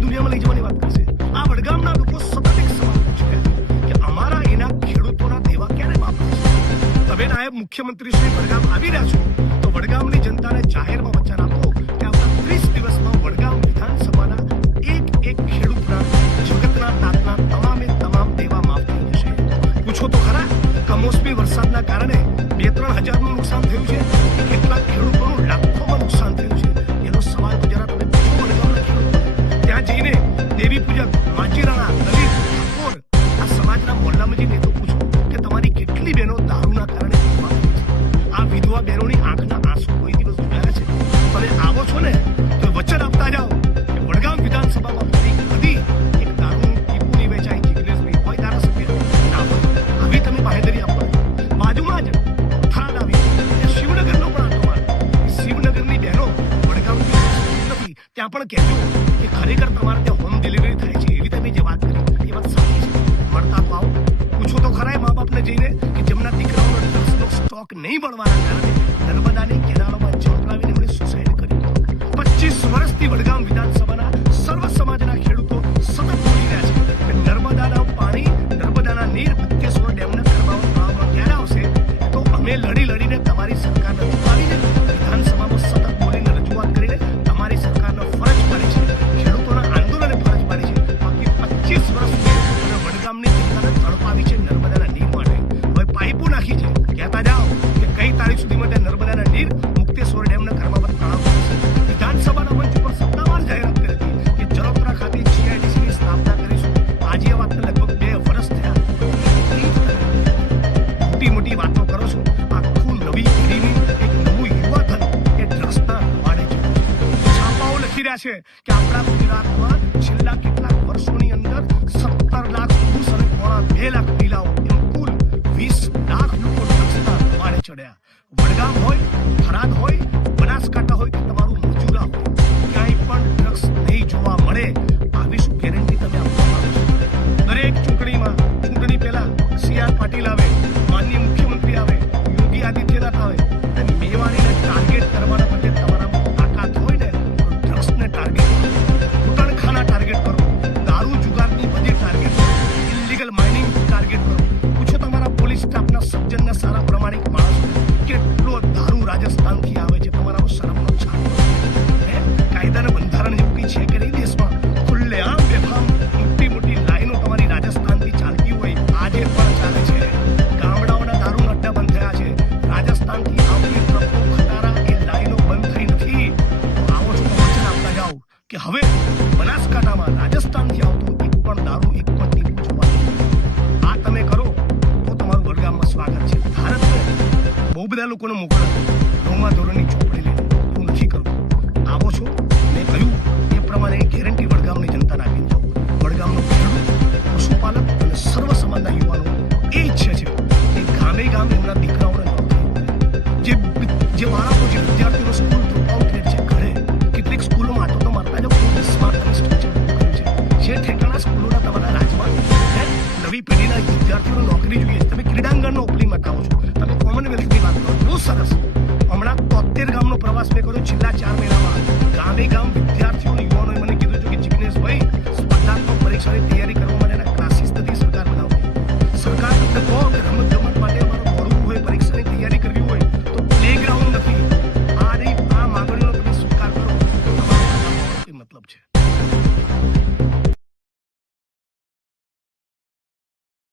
દુનિયામાં લઈ જવાની વાત કરશે. આ વડગામના લોકો સતત એક સવાલ પૂછે કે અમારા એના ખેડૂતોના દેવા ક્યારે માફ તમે નાયબ મુખ્યમંત્રી શ્રી વડગામ આવી રહ્યા છો, તો વડગામની જનતાને જાહેરમાં વચન આપો કે આવતા ત્રીસ દિવસમાં વડગામ વિધાનસભાના એક એક ખેડૂતના, જગતના તાતના તમામે તમામ દેવા માફ થઈ જશે. પૂછો તો ખરા, કમોસમી વરસાદના કારણે ત્યાં કે ખરેખર તમારે ત્યાં હોમ ડિલિવરી થાય છે એવી તમે જે વાત કરી. એ વાત સાચી છે. મળતા તો આવો. પૂછો તો ખરા મા બાપને જઈને કે જેમના દીકરાઓનો સ્ટોક નહીં મળવાના કારણે નર્મદાની કેનાલોમાં ઝંપલાવીને એમણે સુસાઇડ કર્યું. પચીસ વર્ષથી વડગામ વિધાનસભાના તારીખ સુધીમાં ત્યાં નર્મદાના નીર મુક્તેશ્વર ડેમના ગર્ભાવત તળાવ આવશે વિધાનસભાના મંચ ઉપર સત્તાવાર જાહેરાત કરી હતી કે જલોત્રા ખાતે જીઆઈડીસીની સ્થાપના કરીશું. આજે આ વાતને લગભગ બે વર્ષ થયા. મોટી મોટી વાતો કરો છો. આખું નવી પેઢીની એક નવું યુવાધન એ રસ્તા રવાડે છે. છાપાઓ લખી રહ્યા છે કે આપણા ગુજરાતમાં છેલ્લા કેટલાક વર્ષોની અંદર સત્તર લાખ પુરુષ અને પોણા બે લાખ મહિલાઓ એમ કુલ વીસ લાખ લોકો રસ્તા રવાડે ચડ્યા. વડગામ હોય થરાદ હોય બનાસકાંઠામાં રાજસ્થાનથી આવતો એક પણ દારૂ એક પણ ટીપું જોવા આ તમે કરો તો તમારું વડગામમાં સ્વાગત છે. ભારતને બહુ બધા લોકોને મોકલા. નવમા ધોરણની ચોપડી લઈને હું નથી કરવું આવો છો? મેં કહ્યું એ પ્રમાણે ગેરંટી વડગામની જનતાને આપી જાઉં વડગામનો પશુપાલક અને સર્વ સમાજના યુવાનો એ ઈચ્છે છે કે ગામે ગામ એમના